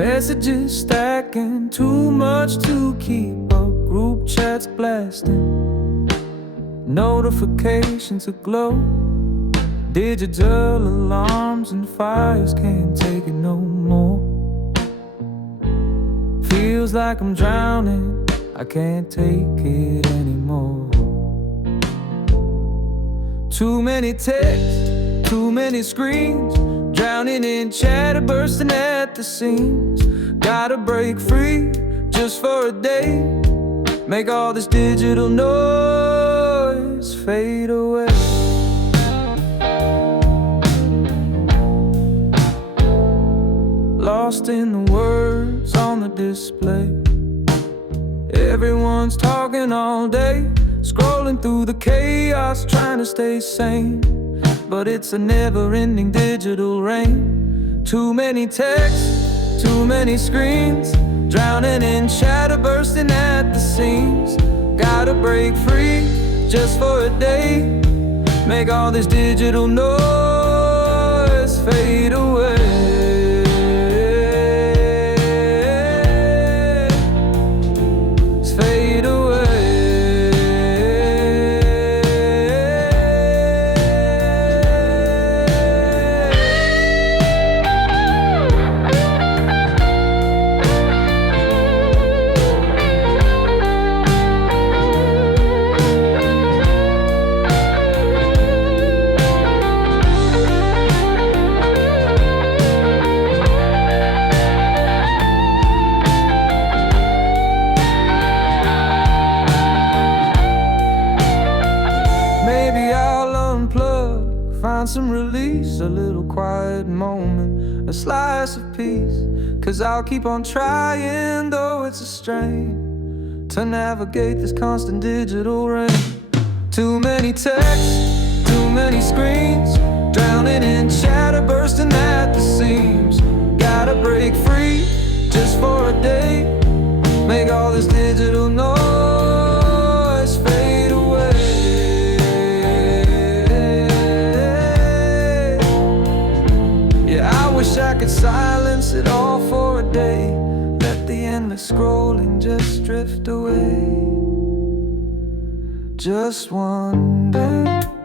Messages stacking, too much to keep up. Group chats blasting, notifications aglow. Digital alarms and fires can't take it no more. Feels like I'm drowning, I can't take it anymore. Too many texts, too many screens, drowning in chatter, bursting at the seams. Gotta break free just for a day, make all this digital noise fade away. Lost in the words on the display. Everyone's talking all day, scrolling through the chaos, trying to stay sane. But it's a never-ending digital rain. Too many texts, too many screens, drowning in chatter, bursting at the seams. Gotta break free just for a day, make all this digital noise fade away. Fade away. Maybe I'll unplug, find some release, a little quiet moment, a slice of peace. 'Cause I'll keep on trying, though it's a strain, to navigate this constant digital rain. Too many texts, too many screens, drowning in chatter, bursting at the seams. Gotta break free just for a day, make all this digital noise fade away. Wish I could silence it all for a day, let the endless scrolling just drift away. Just one day.